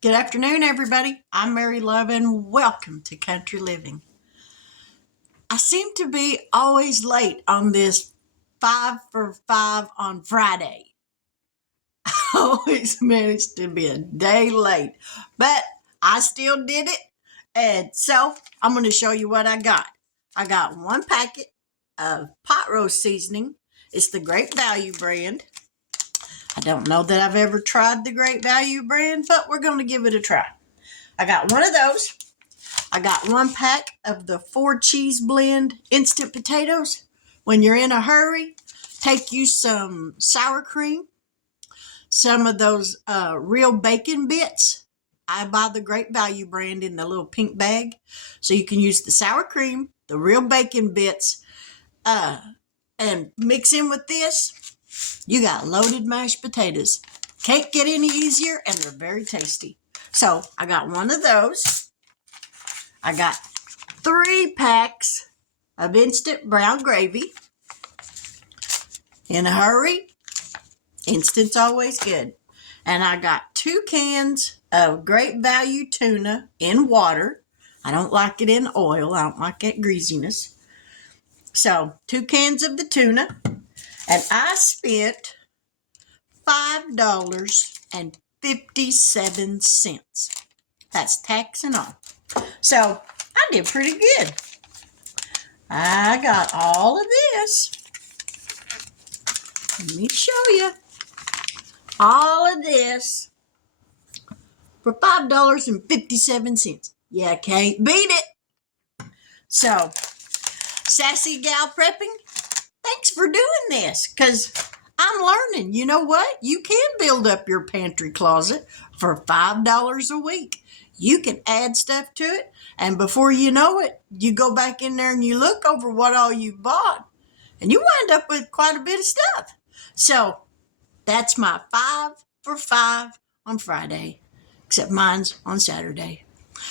Good afternoon, everybody. I'm Mary Love, and welcome to Country Living. I seem to be always late on this 5 for 5 on Friday. I always manage to be a day late, but I still did it. And so I'm going to show you what I got. I got one packet of pot roast seasoning. It's the Great Value brand. I don't know that I've ever tried the Great Value brand, but we're going to give it a try. I got one of those. I got one pack of the 4 cheese blend instant potatoes. When you're in a hurry, take you some sour cream, some of those real bacon bits. I buy the Great Value brand in the little pink bag. So you can use the sour cream, the real bacon bits, and mix in with this. You got loaded mashed potatoes. Can't get any easier, and they're very tasty. So I got one of those. I got 3 packs of instant brown gravy. In a hurry, instant's always good. And I got 2 cans of Great Value tuna in water. I don't like it in oil. I don't like that greasiness. So 2 cans of the tuna. And I spent $5.57. That's tax and all. So I did pretty good. I got all of this. Let me show you. All of this for $5.57. Yeah, can't beat it. So, sassy gal prepping, thanks for doing this, because I'm learning. You know what? You can build up your pantry closet for $5 a week. You can add stuff to it, and before you know it, you go back in there and you look over what all you bought, and you wind up with quite a bit of stuff. So that's my 5 for 5 on Friday, except mine's on Saturday.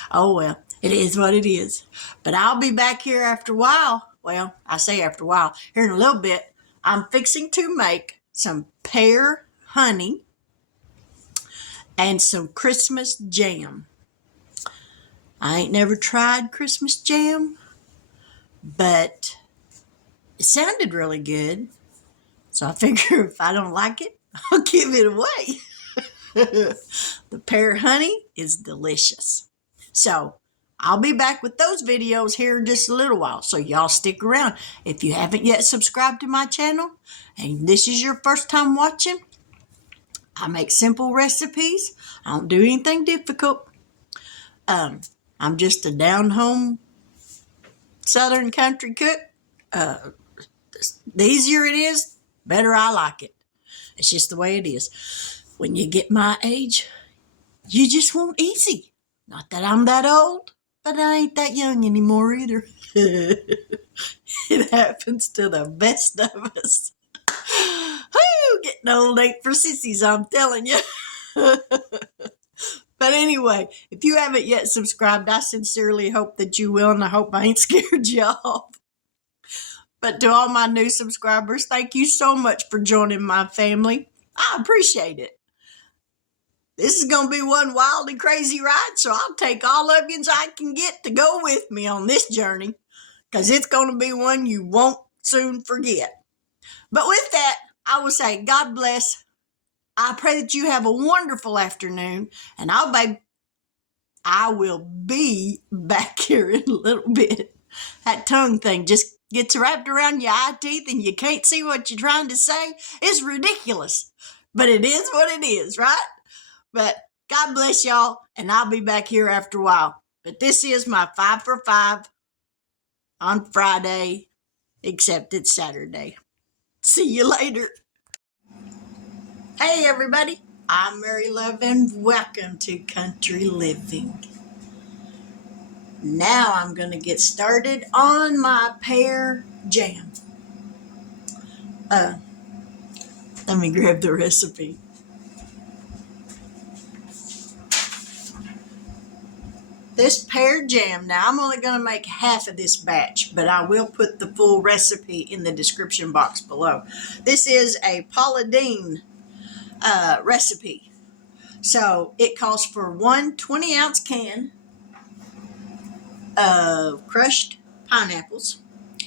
Oh, well, it is what it is. But I'll be back here after a while. Well, I say after a while. Here in a little bit, I'm fixing to make some pear honey and some Christmas jam. I ain't never tried Christmas jam, but it sounded really good. So I figure if I don't like it, I'll give it away. The pear honey is delicious. So I'll be back with those videos here in just a little while. So y'all stick around. If you haven't yet subscribed to my channel and this is your first time watching, I make simple recipes. I don't do anything difficult. I'm just a down-home Southern country cook. The easier it is, the better I like it. It's just the way it is. When you get my age, you just want easy. Not that I'm that old, but I ain't that young anymore either. It happens to the best of us. Woo, getting old ain't for sissies, I'm telling you. But anyway, if you haven't yet subscribed, I sincerely hope that you will, and I hope I ain't scared you off. But to all my new subscribers, thank you so much for joining my family. I appreciate it. This is going to be one wild and crazy ride, so I'll take all of you I can get to go with me on this journey, because it's going to be one you won't soon forget. But with that, I will say God bless. I pray that you have a wonderful afternoon, and I will be back here in a little bit. That tongue thing just gets wrapped around your eye teeth and you can't see what you're trying to say. It's ridiculous, but it is what it is, right? But God bless y'all, and I'll be back here after a while. But this is my 5 for 5 on Friday, except it's Saturday. See you later. Hey, everybody. I'm Mary Love, and welcome to Country Living. Now I'm going to get started on my pear jam. Let me grab the recipe. This pear jam, now I'm only going to make half of this batch, but I will put the full recipe in the description box below. This is a Paula Deen recipe. So it calls for 1 20-ounce can of crushed pineapples.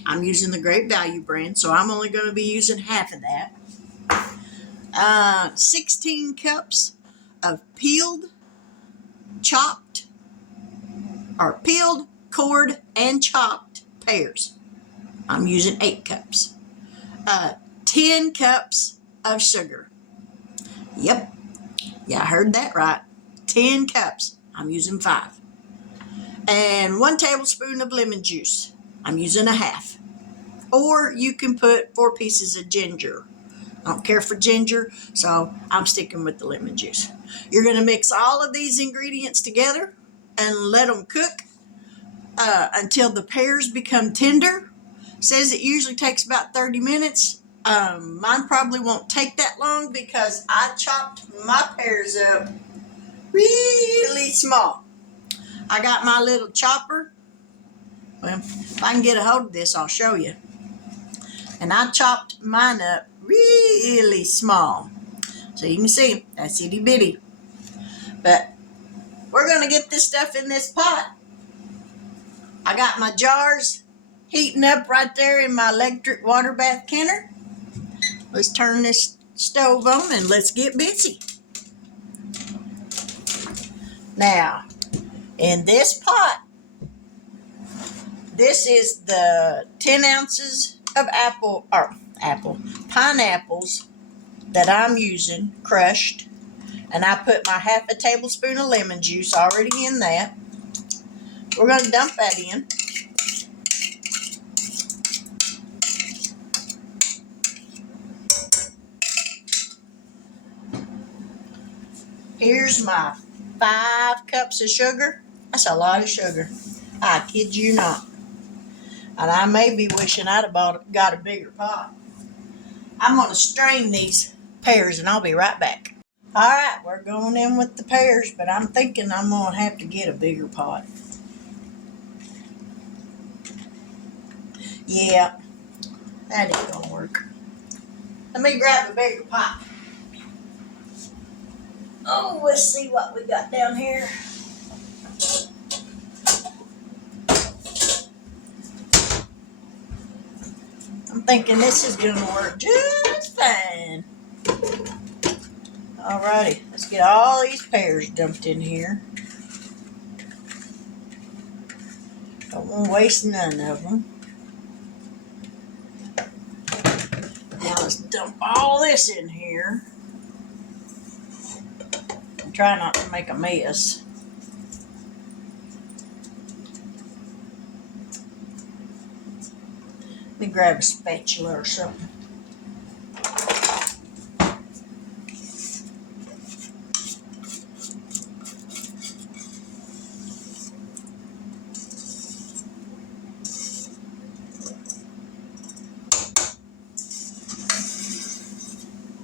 I'm using the Great Value brand, so I'm only going to be using half of that. 16 cups of chopped, peeled, cored, and chopped pears. I'm using 8 cups. 10 cups of sugar. Yep, yeah, I heard that right. 10 cups. I'm using 5. And 1 tablespoon of lemon juice. I'm using a half. Or you can put 4 pieces of ginger. I don't care for ginger, so I'm sticking with the lemon juice. You're going to mix all of these ingredients together and let them cook until the pears become tender. Says it usually takes about 30 minutes. Mine probably won't take that long because I chopped my pears up really small. I got my little chopper. Well, if I can get a hold of this, I'll show you. And I chopped mine up really small. So you can see, that's itty bitty. But we're going to get this stuff in this pot. I got my jars heating up right there in my electric water bath canner. Let's turn this stove on and let's get busy. Now, in this pot, this is the 10 ounces of pineapples that I'm using, crushed. And I put my half a tablespoon of lemon juice already in that. We're going to dump that in. Here's my 5 cups of sugar. That's a lot of sugar. I kid you not. And I may be wishing I'd have got a bigger pot. I'm going to strain these pears and I'll be right back. All right, we're going in with the pears, but I'm thinking I'm going to have to get a bigger pot. Yeah, that ain't going to work. Let me grab a bigger pot. Oh, let's see what we got down here. I'm thinking this is going to work just fine. Alrighty, let's get all these pears dumped in here. Don't want to waste none of them. Now let's dump all this in here. And try not to make a mess. Let me grab a spatula or something.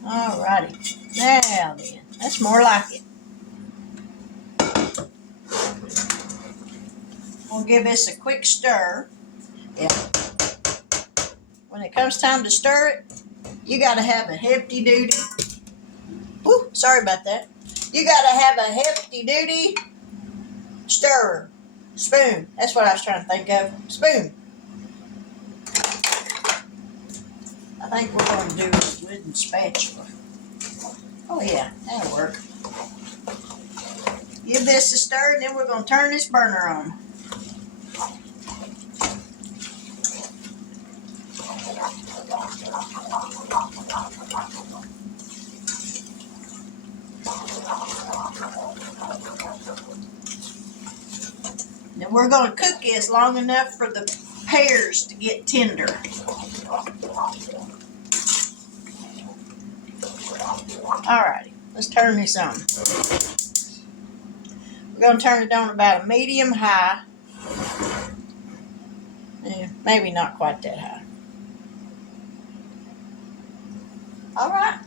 Alrighty, now then, that's more like it. We'll give this a quick stir. Yeah. When it comes time to stir it, you got to have a hefty duty. Ooh, sorry about that. You got to have a hefty duty stirrer. Spoon. That's what I was trying to think of. Spoon. I think we're going to do a wooden spatula. Oh yeah, that'll work. Give this a stir and then we're going to turn this burner on. Then we're going to cook this long enough for the pears to get tender. Alrighty, let's turn this on. We're going to turn it on about a medium high. Maybe not quite that high. Alright.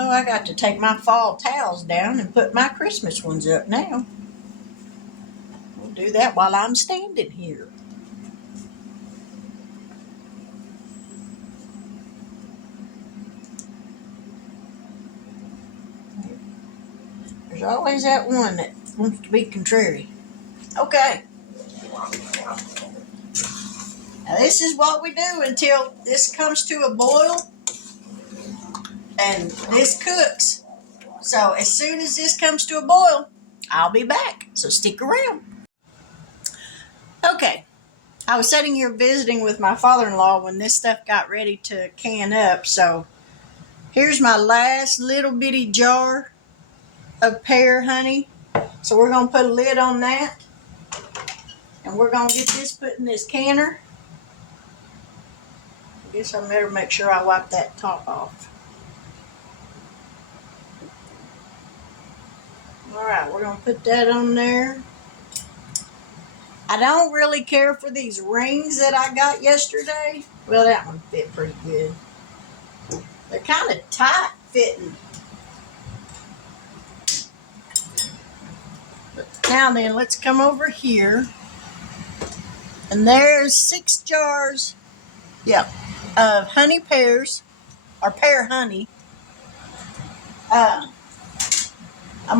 Oh, I got to take my fall towels down and put my Christmas ones up now. We'll do that while I'm standing here. There's always that one that wants to be contrary. Okay. Now this is what we do until this comes to a boil and this cooks. So as soon as this comes to a boil, I'll be back. So stick around. Okay. I was sitting here visiting with my father-in-law when this stuff got ready to can up. So here's my last little bitty jar of pear honey. So we're going to put a lid on that. And we're going to get this put in this canner. I guess I better make sure I wipe that top off. Alright, we're going to put that on there. I don't really care for these rings that I got yesterday. Well, that one fit pretty good. They're kind of tight fitting. But now then, let's come over here. And there's 6 jars, of honey pears, or pear honey. I'm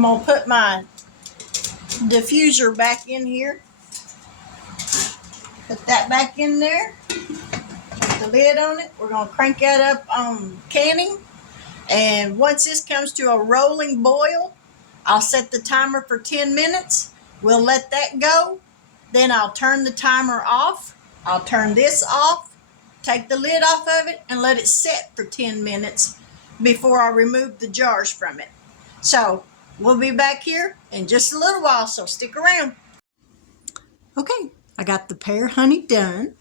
going to put my diffuser back in here. Put that back in there. Put the lid on it. We're going to crank that up on canning. And once this comes to a rolling boil, I'll set the timer for 10 minutes. We'll let that go. Then I'll turn the timer off. I'll turn this off, take the lid off of it, and let it set for 10 minutes before I remove the jars from it. So we'll be back here in just a little while, so stick around. Okay, I got the pear honey done.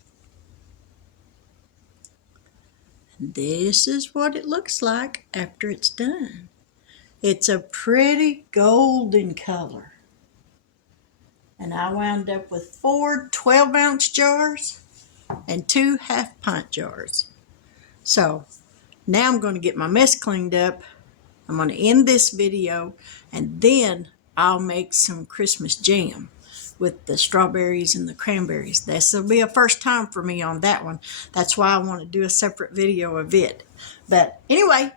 This is what it looks like after it's done. It's a pretty golden color. And I wound up with 4 12-ounce jars and 2 half-pint jars. So now I'm going to get my mess cleaned up. I'm going to end this video, and then I'll make some Christmas jam with the strawberries and the cranberries. This will be a first time for me on that one. That's why I want to do a separate video of it. But anyway,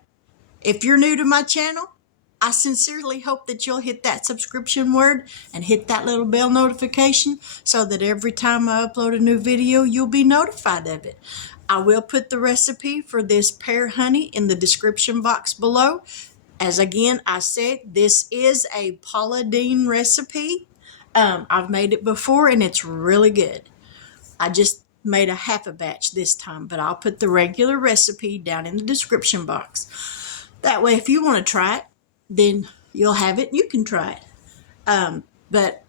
if you're new to my channel, I sincerely hope that you'll hit that subscription word and hit that little bell notification so that every time I upload a new video, you'll be notified of it. I will put the recipe for this pear honey in the description box below. As again, I said, this is a Paula Deen recipe. I've made it before and it's really good. I just made a half a batch this time, but I'll put the regular recipe down in the description box. That way, if you want to try it, then you'll have it and you can try it. But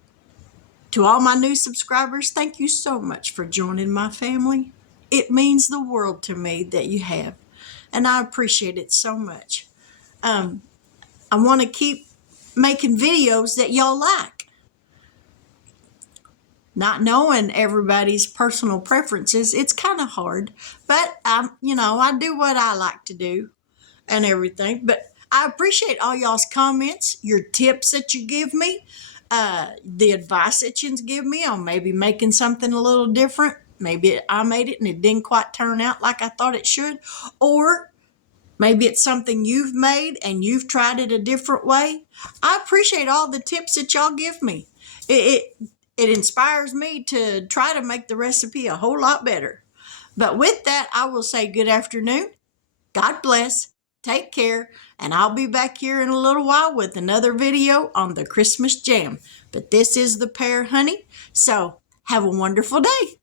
to all my new subscribers, thank you so much for joining my family. It means the world to me that you have, and I appreciate it so much. I want to keep making videos that y'all like. Not knowing everybody's personal preferences, it's kind of hard, but I do what I like to do and everything. But I appreciate all y'all's comments, your tips that you give me, the advice that you give me on maybe making something a little different. Maybe I made it and it didn't quite turn out like I thought it should. Or maybe it's something you've made and you've tried it a different way. I appreciate all the tips that y'all give me. It inspires me to try to make the recipe a whole lot better. But with that, I will say good afternoon. God bless. Take care, and I'll be back here in a little while with another video on the Christmas jam. But this is the pear honey, so have a wonderful day.